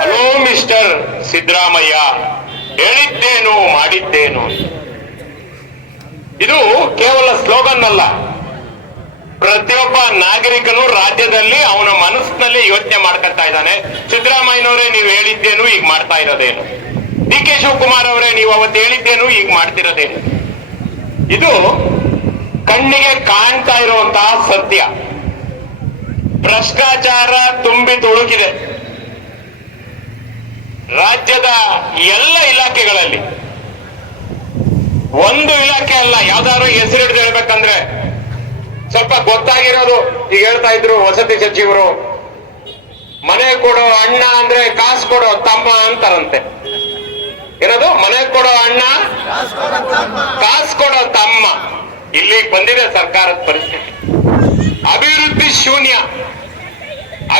Hello, mister Siddaramaiah. ಹೇಳಿದ್ದೇನು, ಮಾಡಿದ್ದೇನು. ಇದು ಕೇವಲ ಸ್ಲೋಗನ್ ಅಲ್ಲ. ಪ್ರತಿಯೊಬ್ಬ ನಾಗರಿಕನು ರಾಜ್ಯದಲ್ಲಿ ಅವನ ಮನಸ್ಸಿನಲ್ಲಿ ಯೋಚನೆ ಮಾಡ್ಕೊತಾ ಇದ್ದಾನೆ. ಸಿದ್ದರಾಮಯ್ಯನವರೇ, ನೀವು ಹೇಳಿದ್ದೇನು ಈಗ ಮಾಡ್ತಾ ಇರೋದೇನು? ಡಿ ಕೆ ಶಿವಕುಮಾರ್ ಅವರೇ, ನೀವು ಅವತ್ತು ಹೇಳಿದ್ದೇನು ಈಗ ಮಾಡ್ತಿರೋದೇನು? ಇದು ಕಣ್ಣಿಗೆ ಕಾಣ್ತಾ ಇರುವಂತಹ ಸತ್ಯ. ಭ್ರಷ್ಟಾಚಾರ ತುಂಬಿ ತುಳುಕಿದೆ. ರಾಜ್ಯದ ಎಲ್ಲ ಇಲಾಖೆಗಳಲ್ಲಿ. ಒಂದು ಇಲಾಖೆ ಅಲ್ಲ, ಯಾವ್ದಾದ್ರು ಹೆಸರು ಹಿಡಿದು ಹೇಳ್ಬೇಕಂದ್ರೆ ಸ್ವಲ್ಪ ಗೊತ್ತಾಗಿರೋದು ಈಗ ಹೇಳ್ತಾ ಇದ್ರು ವಸತಿ ಸಚಿವರು. ಮನೆ ಕೊಡೋ ಅಣ್ಣ ಅಂದ್ರೆ ಕಾಸು ಕೊಡೋ ತಮ್ಮ ಅಂತಾರಂತೆ. ಏನದು ಮನೆ ಕೊಡೋ ಅಣ್ಣ, ಕಾಸು ಕೊಡೋ ತಮ್ಮ. ಇಲ್ಲಿ ಬಂದಿದೆ ಸರ್ಕಾರದ ಪರಿಸ್ಥಿತಿ. ಅಭಿವೃದ್ಧಿ ಶೂನ್ಯ.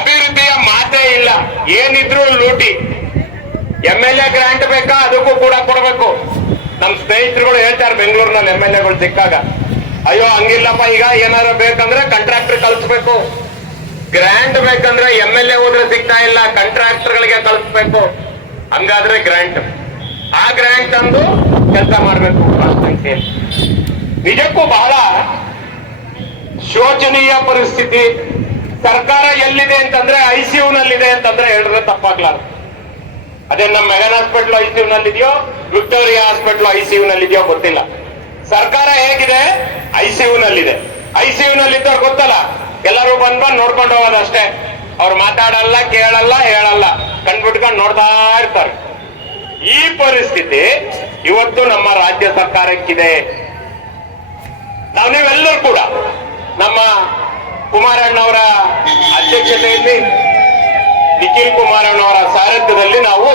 ಅಭಿವೃದ್ಧಿಯ ಮಾತೇ ಇಲ್ಲ. ಏನಿದ್ರು ಲೂಟಿ. ಎಂ ಎಲ್ ಎ ಗ್ರಾಂಟ್ ಬೇಕಾ? ಅದಕ್ಕೂ ಕೂಡ ಕೊಡಬೇಕು. ನಮ್ ಸ್ನೇಹಿತರುಗಳು ಹೇಳ್ತಾರೆ, ಬೆಂಗಳೂರಿನಲ್ಲಿ ಎಂ ಎಲ್ ಎಗಳು ಸಿಕ್ಕಾಗ. ಅಯ್ಯೋ, ಹಂಗಿಲ್ಲಪ್ಪ, ಈಗ ಏನಾರು ಬೇಕಂದ್ರೆ ಕಾಂಟ್ರಾಕ್ಟರ್ ಕಳಿಸ್ಬೇಕು. ಗ್ರಾಂಟ್ ಬೇಕಂದ್ರೆ ಎಂ ಎಲ್ ಎ ಹೋದ್ರೆ ಸಿಗ್ತಾ ಇಲ್ಲ ಕಾಂಟ್ರಾಕ್ಟರ್ ಗಳಿಗೆ ಕಳಿಸ್ಬೇಕು. ಹಂಗಾದ್ರೆ ಗ್ರಾಂಟ್ ಆ ಗ್ರಾಂಟ್ ತಂದು ಕೆಲಸ ಮಾಡಬೇಕು ನಿಜಕ್ಕೂ ಬಹಳ ಶೋಚನೀಯ ಪರಿಸ್ಥಿತಿ. ಸರ್ಕಾರ ಎಲ್ಲಿದೆ ಅಂತಂದ್ರೆ ಐಸಿಯು ಯುನಲ್ಲಿದೆ ಅಂತಂದ್ರೆ ಹೇಳಿದ್ರೆ ತಪ್ಪಾಗ್ಲಾರ್ದು. ಅದೇ ನಮ್ಮ ಮೆಗನ್ ಹಾಸ್ಪಿಟಲ್ ಐಸಿಯು ನಲ್ಲಿದೆಯೋ? ವಿಕ್ಟೋರಿಯಾ ಹಾಸ್ಪಿಟಲ್ ಐಸಿಯು ನಲ್ಲಿದೆಯೋ ಗೊತ್ತಿಲ್ಲ. ಸರ್ಕಾರ ಹೇಗಿದೆ? ಐಸಿಯು ನಲ್ಲಿದೆ. ಐಸಿಯು ನಲ್ಲಿದ್ದವ್ರು ಗೊತ್ತಲ್ಲ? ಎಲ್ಲರೂ ಬಂದ್ ಬಂದ್ ನೋಡ್ಕೊಂಡು ಹೋಗೋದಷ್ಟೇ. ಅವ್ರು ಮಾತಾಡಲ್ಲ, ಕೇಳಲ್ಲ, ಹೇಳಲ್ಲ. ಕಣ್ಬಿಟ್ಕೊಂಡು ನೋಡ್ತಾ ಇರ್ತಾರೆ. ಈ ಪರಿಸ್ಥಿತಿ ಇವತ್ತು ನಮ್ಮ ರಾಜ್ಯ ಸರ್ಕಾರಕ್ಕಿದೆ. ನಾವು ನೀವೆಲ್ಲರೂ ಕೂಡ ನಮ್ಮ ಕುಮಾರಣ್ಣವರ ಅಧ್ಯಕ್ಷತೆಯಲ್ಲಿ ನಿಖಿಲ್ ಕುಮಾರಣ್ಣವರ ಸಾರಥ್ಯದಲ್ಲಿ ನಾವು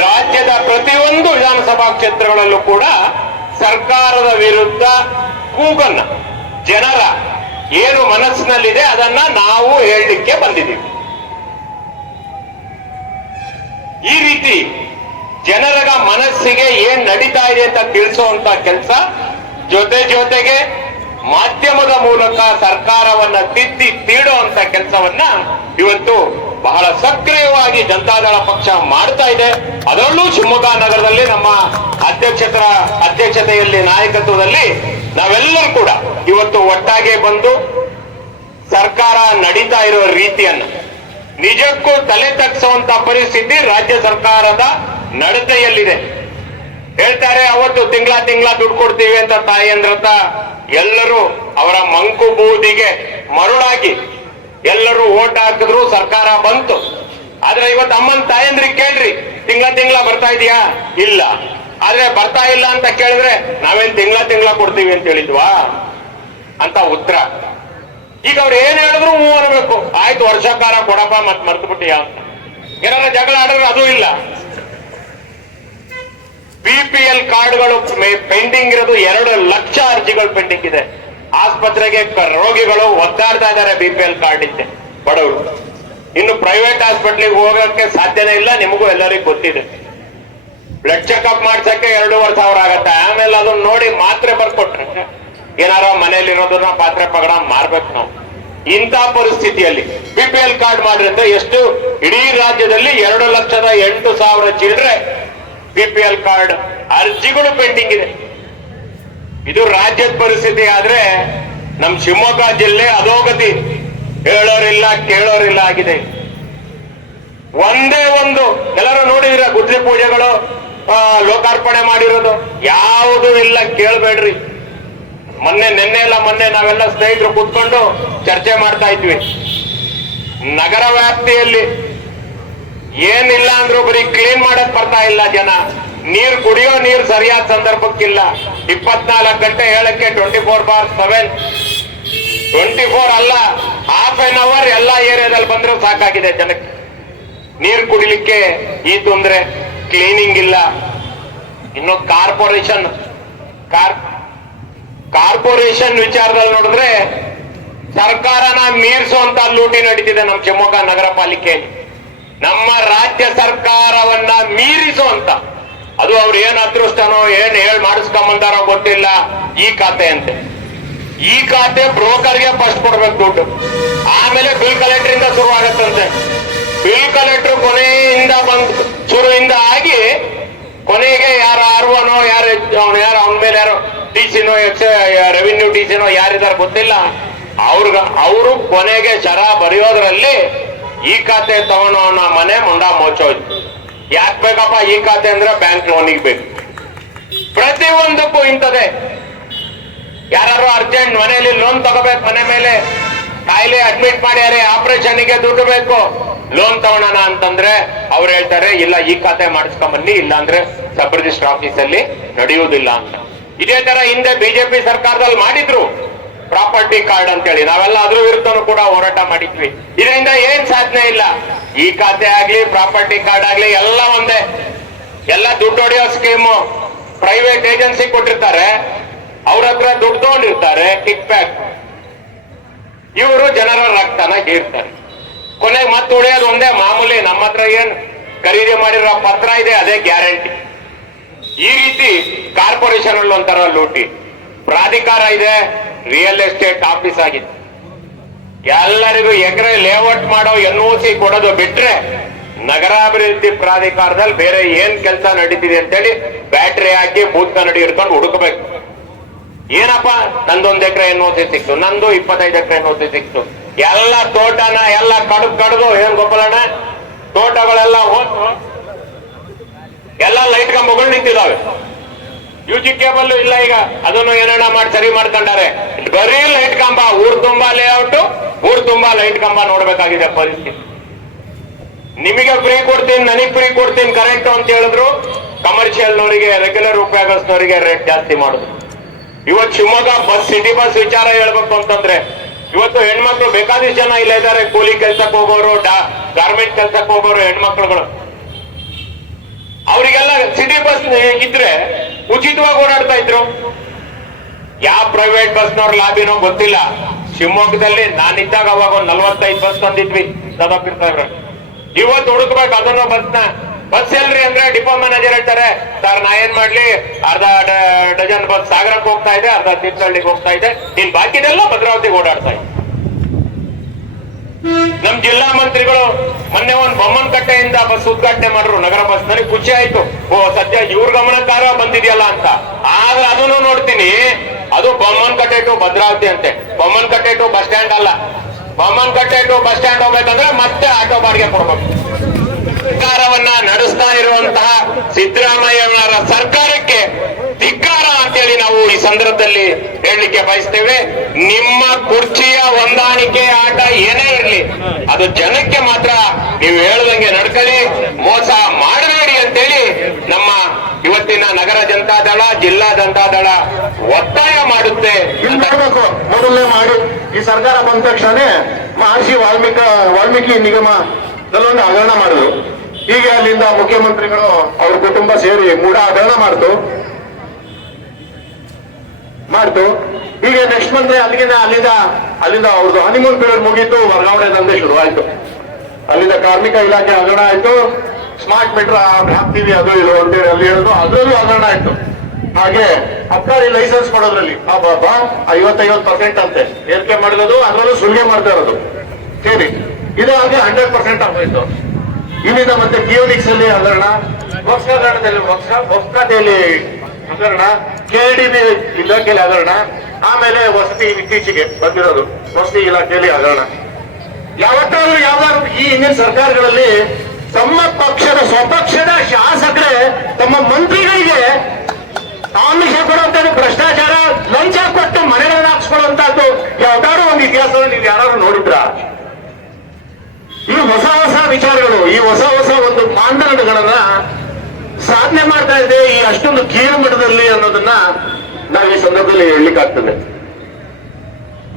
ರಾಜ್ಯದ ಪ್ರತಿಯೊಂದು ವಿಧಾನಸಭಾ ಕ್ಷೇತ್ರಗಳಲ್ಲೂ ಕೂಡ ಸರ್ಕಾರದ ವಿರುದ್ಧ ಕೂಗನ್ನ. ಜನರ ಏನು ಮನಸ್ಸಿನಲ್ಲಿದೆ ಅದನ್ನ ನಾವು ಹೇಳಲಿಕ್ಕೆ ಬಂದಿದ್ದೀವಿ. ಈ ರೀತಿ ಜನರ ಮನಸ್ಸಿಗೆ ಏನ್ ನಡೀತಾ ಇದೆ ಅಂತ ತಿಳಿಸುವಂತ ಕೆಲಸ ಜೊತೆ ಜೊತೆಗೆ ಮಾಧ್ಯಮದ ಮೂಲಕ ಸರ್ಕಾರವನ್ನ ತಿದ್ದಿ ತೀಡುವಂತ ಕೆಲಸವನ್ನ ಇವತ್ತು ಬಹಳ ಸಕ್ರಿಯವಾಗಿ ಜನತಾದಳ ಪಕ್ಷ ಮಾಡ್ತಾ ಇದೆ. ಅದರಲ್ಲೂ ಶಿವಮೊಗ್ಗ ನಗರದಲ್ಲಿ ನಮ್ಮ ಅಧ್ಯಕ್ಷತರ ಅಧ್ಯಕ್ಷತೆಯಲ್ಲಿ ನಾಯಕತ್ವದಲ್ಲಿ ನಾವೆಲ್ಲರೂ ಕೂಡ ಇವತ್ತು ಒಟ್ಟಾಗೆ ಬಂದು ಸರ್ಕಾರ ನಡೀತಾ ಇರೋ ರೀತಿಯನ್ನು ನಿಜಕ್ಕೂ ತಲೆ ತಗ್ಸುವಂತ ಪರಿಸ್ಥಿತಿ ರಾಜ್ಯ ಸರ್ಕಾರದ ನಡತೆಯಲ್ಲಿದೆ. ಹೇಳ್ತಾರೆ, ಅವತ್ತು ತಿಂಗಳ ತಿಂಗಳ ದುಡ್ಡು ಕೊಡ್ತೀವಿ ಅಂತ ತಾಯಿಯಂದ್ರತ ಎಲ್ಲರೂ ಅವರ ಮಂಕು ಬೂದಿಗೆ ಮರುಳಾಗಿ ಎಲ್ಲರೂ ಓಟ್ ಹಾಕಿದ್ರು, ಸರ್ಕಾರ ಬಂತು. ಆದ್ರೆ ಇವತ್ತು ಅಮ್ಮನ್ ತಾಯಂದ್ರಿ ಕೇಳ್ರಿ, ತಿಂಗಳ ತಿಂಗಳ ಬರ್ತಾ ಇದೆಯಾ? ಇಲ್ಲ. ಆದ್ರೆ ಬರ್ತಾ ಇಲ್ಲ ಅಂತ ಕೇಳಿದ್ರೆ ನಾವೇನ್ ತಿಂಗಳ ತಿಂಗಳ ಕೊಡ್ತೀವಿ ಅಂತ ಹೇಳಿದ್ವಾ? ಅಂತ ಉತ್ತರ. ಈಗ ಅವ್ರು ಏನ್ ಹೇಳಿದ್ರು ಹೂ ಅನ್ಬೇಕು. ಆಯ್ತು, ವರ್ಷಕಾರ ಕೊಡಪ್ಪ ಮತ್ ಮರ್ತು ಬಿಟ್ಟಿಯ ಏನಾರ ಜಗಳ ಆಡಿದ್ರೆ ಅದು ಇಲ್ಲ. ಬಿ ಪಿ ಎಲ್ ಕಾರ್ಡ್ಗಳು ಪೆಂಡಿಂಗ್ ಇರೋದು ಎರಡು ಲಕ್ಷ ಅರ್ಜಿಗಳು ಪೆಂಡಿಂಗ್ ಇದೆ. ಆಸ್ಪತ್ರೆಗೆ ರೋಗಿಗಳು ಒದ್ದಾಡ್ತಾ ಇದ್ದಾರೆ ಬಿ ಪಿ ಎಲ್ ಕಾರ್ಡ್ ಇದ್ದೆ. ಬಡವರು. ಇನ್ನು ಪ್ರೈವೇಟ್ ಹಾಸ್ಪಿಟ್ಲಿಗೆ ಹೋಗಕ್ಕೆ ಸಾಧ್ಯನೇ ಇಲ್ಲ, ನಿಮಗೂ ಎಲ್ಲರಿಗೂ ಗೊತ್ತಿದೆ. ಬ್ಲಡ್ ಚೆಕ್ಅಪ್ ಮಾಡ್ಸಕ್ಕೆ ಎರಡೂವರೆ ಸಾವಿರ ಆಗತ್ತೆ. ಆಮೇಲೆ ಅದನ್ನ ನೋಡಿ ಮಾತ್ರೆ ಬರ್ಕೊಟ್ರೆ. ಏನಾರೋ ಮನೆಯಲ್ಲಿ ಇರೋದನ್ನ ಪಾತ್ರೆ ಪಗಡ ಮಾರ್ಬೇಕು ನಾವು. ಇಂಥ ಪರಿಸ್ಥಿತಿಯಲ್ಲಿ ಬಿ ಪಿ ಎಲ್ ಕಾರ್ಡ್ ಮಾಡಿದ್ರೆ ಎಷ್ಟು? ಇಡೀ ರಾಜ್ಯದಲ್ಲಿ ಎರಡು ಲಕ್ಷದ ಎಂಟು ಸಾವಿರ ಚಿಲ್ಲರೆ ಬಿ ಪಿ ಕಾರ್ಡ್ ಅರ್ಜಿಗಳು ಪೆಂಡಿಂಗ್ ಇದೆ. ಇದು ರಾಜ್ಯದ ಪರಿಸ್ಥಿತಿ ಆದ್ರೆ ನಮ್ ಶಿವಮೊಗ್ಗ ಜಿಲ್ಲೆ ಅಧೋಗತಿ. ಹೇಳೋರಿಲ್ಲ, ಕೇಳೋರಿಲ್ಲ ಆಗಿದೆ. ಒಂದೇ ಒಂದು, ಎಲ್ಲರೂ ನೋಡಿದಿರ ಗುದ್ರಿ ಪೂಜೆಗಳು ಲೋಕಾರ್ಪಣೆ ಮಾಡಿರೋದು. ಯಾವುದು ಇಲ್ಲ, ಕೇಳಬೇಡ್ರಿ. ಮೊನ್ನೆ, ನಿನ್ನೆ ಇಲ್ಲ, ಮೊನ್ನೆ ನಾವೆಲ್ಲ ಸ್ನೇಹಿತರು ಕೂತ್ಕೊಂಡು ಚರ್ಚೆ ಮಾಡ್ತಾ ಇದ್ವಿ. ನಗರ ವ್ಯಾಪ್ತಿಯಲ್ಲಿ ಏನಿಲ್ಲ ಅಂದ್ರೂ ಬರೀ ಕ್ಲೀನ್ ಮಾಡಕ್ ಬರ್ತಾ ಇಲ್ಲ ಜನ. ನೀರ್ ಕುಡಿಯೋ ನೀರ್ ಸರಿಯಾದ ಸಂದರ್ಭಕ್ಕಿಲ್ಲ. ಇಪ್ಪತ್ನಾಲ್ಕು ಗಂಟೆ ಹೇಳಕ್ಕೆ twenty four bar seven twenty four ಅಲ್ಲ ಹಾಫ್ ಎನ್ ಅವರ್ ಎಲ್ಲ ಏರಿಯಾದಲ್ಲಿ ಬಂದ್ರೆ ಸಾಕಾಗಿದೆ ಜನಕ್ಕೆ. ನೀರು ಕುಡಿಲಿಕ್ಕೆ ಈ ತೊಂದ್ರೆ ಕ್ಲೀನಿಂಗ್ ಇಲ್ಲ. ಇನ್ನು ಕಾರ್ಪೊರೇಷನ್, ಕಾರ್, ಕಾರ್ಪೊರೇಷನ್ ವಿಚಾರದಲ್ಲಿ ನೋಡಿದ್ರೆ ಸರ್ಕಾರನ ಮೀರಿಸುವಂತ ಲೂಟಿ ನಡೀತಿದೆ ನಮ್ಮ ಶಿವಮೊಗ್ಗ ನಗರ ಪಾಲಿಕೆಯಲ್ಲಿ ನಮ್ಮ ರಾಜ್ಯ ಸರ್ಕಾರವನ್ನ ಮೀರಿಸುವಂತ ಅದು ಅವ್ರು ಏನ್ ಅದೃಷ್ಟನೋ, ಏನ್ ಹೇಳಿ ಮಾಡಿಸ್ಕೊಂಬಂದಾರೋ ಗೊತ್ತಿಲ್ಲ. ಈ ಖಾತೆ ಅಂತೆ ಈ ಖಾತೆ ಬ್ರೋಕರ್ಗೆ ಫಸ್ಟ್ ಕೊಡ್ಬೇಕು ದುಡ್ಡು. ಆಮೇಲೆ ಬಿಲ್ ಕಲೆಕ್ಟರ್ ಇಂದ ಶುರು ಆಗತ್ತಂತೆ ಬಿಲ್ ಕಲೆಕ್ಟರ್ ಕೊನೆಯಿಂದ ಬಂದ್ ಶುರುವಿಂದ ಆಗಿ ಕೊನೆಗೆ ಯಾರ ಆರ್ವನೋ ಯಾರು ಅವ್ನು ಯಾರು, ಅವನ ಮೇಲೆ ಯಾರು ಡಿ ಸಿನೋ ಎಕ್ಸ್ ರೆವಿನ್ಯೂ ಡಿ ಸಿನೋ ಯಾರಿದಾರ ಗೊತ್ತಿಲ್ಲ. ಅವ್ರಿಗ, ಅವರು ಕೊನೆಗೆ ಶರ ಬರೆಯೋದ್ರಲ್ಲಿ ಈ ಖಾತೆ ತಗೊಂಡವನ ಮನೆ ಮುಂಡ ಮೋಚೋಯ್ತು. ಯಾಕೆ ಬೇಕಪ್ಪ ಈ ಖಾತೆ ಅಂದ್ರೆ ಬ್ಯಾಂಕ್ ಲೋನಿಗೆ ಬೇಕು. ಪ್ರತಿ ಒಂದಕ್ಕೂ ಇಂಥದೇ ಯಾರು ಅರ್ಜೆಂಟ್ ಮನೆಯಲ್ಲಿ ಲೋನ್ ತಗೋಬೇಕು, ಮನೆ ಮೇಲೆ ಕಾಯಿಲೆ ಅಡ್ಮಿಟ್ ಮಾಡ್ಯಾರೆ ಆಪರೇಷನ್ಗೆ ದುಡ್ಡು ಬೇಕು ಲೋನ್ ತಗೊಳೋಣ ಅಂತಂದ್ರೆ ಅವ್ರು ಹೇಳ್ತಾರೆ, ಇಲ್ಲ, ಈ ಖಾತೆ ಮಾಡಿಸ್ಕೊಂಬನ್ನಿ ಇಲ್ಲ ಅಂದ್ರೆ ಸಬ್ ರಿಜಿಸ್ಟರ್ ಆಫೀಸ್ ಅಲ್ಲಿ ನಡೆಯುವುದಿಲ್ಲ ಅಂತ. ಇದೇ ತರ ಹಿಂದೆ ಬಿಜೆಪಿ ಸರ್ಕಾರದಲ್ಲಿ ಮಾಡಿದ್ರು. ಪ್ರಾಪರ್ಟಿ ಕಾರ್ಡ್ ಅಂತೇಳಿ, ನಾವೆಲ್ಲ ಅದ್ರ ವಿರುದ್ಧನೂ ಕೂಡ ಹೋರಾಟ ಮಾಡಿದ್ವಿ. ಇದರಿಂದ ಏನ್ ಸಾಧನೆ ಇಲ್ಲ. ಈ ಖಾತೆ ಆಗ್ಲಿ, ಪ್ರಾಪರ್ಟಿ ಕಾರ್ಡ್ ಆಗ್ಲಿ, ಎಲ್ಲ ಒಂದೇ. ಎಲ್ಲ ದುಡ್ಡು ಹೊಡೆಯೋ ಸ್ಕೀಮು. ಪ್ರೈವೇಟ್ ಏಜೆನ್ಸಿ ಕೊಟ್ಟಿರ್ತಾರೆ. ಅವ್ರ ಹತ್ರ ದುಡ್ಡು ತಗೊಂಡಿರ್ತಾರೆ ಕಿಕ್ ಬ್ಯಾಕ್ ಇವರು ಜನರ ರಕ್ತನ ಹೀರ್ತಾರೆ. ಕೊನೆಗೆ ಮತ್ತೆ ಉಳಿಯೋದು ಒಂದೇ ಮಾಮೂಲಿ, ನಮ್ಮ ಹತ್ರ ಏನ್ ಖರೀದಿ ಮಾಡಿರೋ ಪತ್ರ ಇದೆ, ಅದೇ ಗ್ಯಾರಂಟಿ. ಈ ರೀತಿ ಕಾರ್ಪೊರೇಷನ್ ಅಲ್ಲಿ ಒಂಥರ ಲೂಟಿ. ಪ್ರಾಧಿಕಾರ ಇದೆ ರಿಯಲ್ ಎಸ್ಟೇಟ್ ಆಫೀಸ್ ಆಗಿದೆ. ಎಲ್ಲರಿಗೂ ಎಕರೆ ಲೇಔಟ್ ಮಾಡೋ ಎನ್ ಒ ಸಿ ಕೊಡೋದು ಬಿಟ್ರೆ ನಗರಾಭಿವೃದ್ಧಿ ಪ್ರಾಧಿಕಾರದಲ್ಲಿ ಬೇರೆ ಏನ್ ಕೆಲಸ ನಡೀತಿದೆ ಅಂತೇಳಿ ಬ್ಯಾಟ್ರಿ ಹಾಕಿ ಬೂತ್ ಕನ್ನಡಿ ಹಿಡ್ಕೊಂಡು ಹುಡುಕಬೇಕು. ಏನಪ್ಪ? ನಂದೊಂದ್ ಎಕರೆ ಎನ್ ಒ ಸಿ ಸಿಕ್ತು, ನಂದು ಇಪ್ಪತ್ತೈದು ಎಕರೆ ಎನ್ ಒ ಸಿ ಸಿಕ್ತು. ಎಲ್ಲ ತೋಟನ ಎಲ್ಲ ಕಡು ಕಡ್ದು, ಏನ್ ಗೊಬ್ಬರಣ ತೋಟಗಳೆಲ್ಲ ಹೋದ್ರು ಎಲ್ಲ ಲೈಟ್ ಕಂಬಗಳು ನಿಂತಿದಾವೆ. ಯು ಜಿ ಕೇಬಲ್ ಇಲ್ಲ ಈಗ. ಅದನ್ನು ಏನೇನ ಮಾಡಿ ಸರಿ ಮಾಡ್ಕೊಂಡಾರೆ. ಬರೀ ಲೈಟ್ ಕಂಬ, ಊರ್ ತುಂಬಾ ಲೇಔಟ್ ಊರ್ ತುಂಬಾ ಲೈಟ್ ಕಂಬ ನೋಡ್ಬೇಕಾಗಿದೆ ಪರಿಸ್ಥಿತಿ ನಿಮಗೆ ಫ್ರೀ ಕೊಡ್ತೀನಿ, ನನಗೆ ಫ್ರೀ ಕೊಡ್ತೀನಿ ಕರೆಕ್ಟ್ ಅಂತ ಹೇಳಿದ್ರು ಕಮರ್ಷಿಯಲ್ನವರಿಗೆ ರೆಗ್ಯುಲರ್ ಉಪಯೋಗಿಸ್ನವರಿಗೆ ರೇಟ್ ಜಾಸ್ತಿ ಮಾಡುದು. ಇವತ್ತು ಶಿವಮೊಗ್ಗ ಬಸ್ ಸಿಟಿ ಬಸ್ ವಿಚಾರ ಹೇಳ್ಬೇಕು ಅಂತಂದ್ರೆ, ಇವತ್ತು ಹೆಣ್ಮಕ್ಳು ಬೇಕಾದಷ್ಟು ಜನ ಇಲ್ಲ ಇದ್ದಾರೆ ಕೂಲಿ ಕೆಲ್ಸಕ್ಕೆ ಹೋಗೋರು ಗಾರ್ಮೆಂಟ್ ಕೆಲ್ಸಕ್ಕೆ ಹೋಗೋರು, ಹೆಣ್ಮಕ್ಳುಗಳು. ಅವರಿಗೆಲ್ಲ ಸಿಟಿ ಬಸ್ ಇದ್ರೆ ಉಚಿತವಾಗಿ ಓಡಾಡ್ತಾ ಇದ್ರು. ಯಾವ ಪ್ರೈವೇಟ್ ಬಸ್ನವ್ರ ಲಾಬಿನೋ ಗೊತ್ತಿಲ್ಲ. ಶಿವಮೊಗ್ಗದಲ್ಲಿ ನಾನಿದ್ದಾಗ ಅವಾಗ ಒಂದ್ ನಲ್ವತ್ತೈದು ಬಸ್ ತಂದಿದ್ವಿ ಸದಾಪಿರ್ತಾವ್ರೆ ಇವತ್ತು ಹುಡುಕ್ಬೇಕು ಅದನ್ನ ಬಸ್ನ ಬಸ್ ಎಲ್ರಿ ಅಂದ್ರೆ ಡಿಪೋ ಮ್ಯಾನೇಜರ್ ಹೇಳ್ತಾರೆ, ಸರ್, ನಾ ಏನ್ ಮಾಡ್ಲಿ? ಅರ್ಧ ಡಜನ್ ಬಸ್ ಸಾಗರಕ್ಕೆ ಹೋಗ್ತಾ ಇದೆ, ಅರ್ಧ ತೀರ್ಥಹಳ್ಳಿಗೆ ಹೋಗ್ತಾ ಇದೆ. ಇನ್ ಬಾಕಿದೆಲ್ಲ ಭದ್ರಾವತಿಗೆ ಓಡಾಡ್ತಾ ಇದೆ. ನಮ್ ಜಿಲ್ಲಾ ಮಂತ್ರಿಗಳು ಮೊನ್ನೆ ಒಂದ್ ಬೊಮ್ಮನ್ ಕಟ್ಟೆಯಿಂದ ಬಸ್ ಉದ್ಘಾಟನೆ ಮಾಡ್ರು. ನಗರ ಬಸ್ನಲ್ಲಿ ಖುಷಿ ಆಯ್ತು. ಓ, ಸದ್ಯ ಇವ್ರ ಗಮನಕಾರ ಬಂದಿದೆಯಲ್ಲ ಅಂತ. ಆದ್ರೆ ಅದನ್ನು ನೋಡ್ತೀನಿ. ಅದು ಬೊಮ್ಮನ್ ಕಟ್ಟೆ ಟು ಭದ್ರಾವತಿ ಅಂತೆ. ಬೊಮ್ಮನ್ ಕಟ್ಟೆ ಟು ಬಸ್ ಸ್ಟ್ಯಾಂಡ್ ಅಲ್ಲ. ಬೊಮ್ಮನ್ ಕಟ್ಟೆ ಟು ಬಸ್ ಸ್ಟ್ಯಾಂಡ್ ಹೋಗ್ಬೇಕಂದ್ರೆ ಮತ್ತೆ ಆಟೋ ಬಾಡಿಗೆ ಕೊಡ್ಬೇಕು. ಸರ್ಕಾರವನ್ನ ನಡೆಸ್ತಾ ಇರುವಂತಹ ಸಿದ್ದರಾಮಯ್ಯನವರ ಸರ್ಕಾರಕ್ಕೆ ಧಿಕ್ಕಾರ ಅಂತೇಳಿ ನಾವು ಈ ಸಂದರ್ಭದಲ್ಲಿ ಹೇಳಲಿಕ್ಕೆ ಬಯಸ್ತೇವೆ. ನಿಮ್ಮ ಕುರ್ಚಿಯ ಹೊಂದಾಣಿಕೆ ಆಟ ಏನೇ ಇರಲಿ, ಅದು ಜನಕ್ಕೆ ಮಾತ್ರ ನೀವು ಹೇಳದಂಗೆ ನಡ್ಕೊಳ್ಳಿ ಮೋಸ ಮಾಡಬೇಡಿ ಅಂತೇಳಿ ನಮ್ಮ ಇವತ್ತಿನ ನಗರ ಜನತಾ ದಳ, ಜಿಲ್ಲಾ ಜನತಾದಳ ಒತ್ತಾಯ ಮಾಡುತ್ತೆ ಮೊದಲನೇ ಮಾಡಿ. ಈ ಸರ್ಕಾರ ಬಂದ ತಕ್ಷಣನೇ ಮಹರ್ಷಿ ವಾಲ್ಮೀಕ, ವಾಲ್ಮೀಕಿ ನಿಗಮ ಒಂದು ಹಗರಣ ಮಾಡಿದ್ರು. ಹೀಗೆ ಅಲ್ಲಿಂದ ಮುಖ್ಯಮಂತ್ರಿಗಳು ಅವ್ರ ಕುಟುಂಬ ಸೇರಿ ಮೂಡ ಹಗರಣ ಮಾಡ್ತು. ಮಾಡ್ತು. ಹೀಗೆ ನೆಕ್ಸ್ಟ್ ಬಂದ್ರೆ ಅಲ್ಲಿಂದ ಅಲ್ಲಿಂದ ಅಲ್ಲಿಂದ ಅವ್ರದ್ದು ಹನಿಮೂನ್ ಪೀರಿಯಡ್ ಮುಗೀತು. ವರ್ಗಾವಣೆ ದಂಧೆ ಶುರುವಾಯಿತು. ಅಲ್ಲಿಂದ ಕಾರ್ಮಿಕ ಇಲಾಖೆ ಹಗರಣ ಆಯ್ತು. ಸ್ಮಾರ್ಟ್ ಮೀಟರ್ ಹಾಕ್ತೀವಿ ಅದು ಇದು ಅಂತೇಳಿ ಅಲ್ಲಿ ಹೇಳಿದ್ರು. ಅದರಲ್ಲೂ ಹಗರಣ ಆಯ್ತು. ಹಾಗೆ ಅಬ್ಕಾರಿ ಲೈಸೆನ್ಸ್ ಕೊಡೋದ್ರಲ್ಲಿ ಬಾಬಾ ಐವತ್ತೈವತ್ತು ಪರ್ಸೆಂಟ್ ಅಂತೆ. ಏರಿಕೆ ಮಾಡಿರೋದು, ಅದರಲ್ಲೂ ಸುಲಿಗೆ ಮಾಡ್ತಾ ಇರೋದು. ಸರಿ ಇದು ಹಾಗೆ ಹಂಡ್ರೆಡ್ ಪರ್ಸೆಂಟ್ ಆಗೋಯ್ತು. ಇಲ್ಲಿಂದ ಮತ್ತೆ ಕಿಯೋನಿಕ್ಸ್ ಅಲ್ಲಿ ಹಗರಣ ಬೊಕ್ಸಾಗಣದಲ್ಲಿ ಬೊಕ್ಸ ಬೊಕ್ಸಾದಲ್ಲಿ ಹಗರಣ ಕೆ ಡಿ ಬಿ ಇಲಾಖೆಯಲ್ಲಿ ಹಗರಣ ಆಮೇಲೆ ವಸತಿ ಇತ್ತೀಚೆಗೆ ಬಂದಿರೋದು, ವಸತಿ ಇಲಾಖೆಯಲ್ಲಿ ಹಗರಣ ಯಾವತ್ತಾದ್ರೂ ಯಾವ್ದಾದ್ರು ಈ ಹಿಂದಿನ ಸರ್ಕಾರಗಳಲ್ಲಿ ತಮ್ಮ ಪಕ್ಷದ ಸ್ವಪಕ್ಷದ ಶಾಸಕರೇ, ತಮ್ಮ ಮಂತ್ರಿಗಳಿಗೆ ಆಮಿಷ ಕೊಡುವಂತದ್ದು, ಭ್ರಷ್ಟಾಚಾರ, ಲಂಚ ಕೊಟ್ಟು ಮನೆಗಳನ್ನ ಹಾಕ್ಸ್ಕೊಳ್ಳುವಂತದ್ದು ಯಾವ್ದಾದ್ರು ಒಂದು ಇತಿಹಾಸದಲ್ಲಿ ನೀವು ಯಾರು ನೋಡಿದ್ರ? ಈ ಹೊಸ ಹೊಸ ವಿಚಾರಗಳು, ಈ ಹೊಸ ಹೊಸ ಒಂದು ಮಾನದಂಡಗಳನ್ನ ಸಾಧನೆ ಮಾಡ್ತಾ ಇದೆ, ಈ ಅಷ್ಟೊಂದು ಕೀಳು ಮಟ್ಟದಲ್ಲಿ ಅನ್ನೋದನ್ನ ನಾವು ಈ ಸಂದರ್ಭದಲ್ಲಿ ಹೇಳಲಿಕ್ಕಾಗ್ತದೆ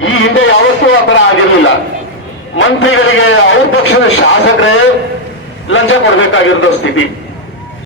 ಈ ಹಿಂದೆ ಯಾವತ್ತೂ ಆ ಆಗಿರ್ಲಿಲ್ಲ. ಮಂತ್ರಿಗಳಿಗೆ ಅವ್ರ ಪಕ್ಷದ ಶಾಸಕರೇ ಲಂಚ ಕೊಡ್ಬೇಕಾಗಿರೋ ಸ್ಥಿತಿ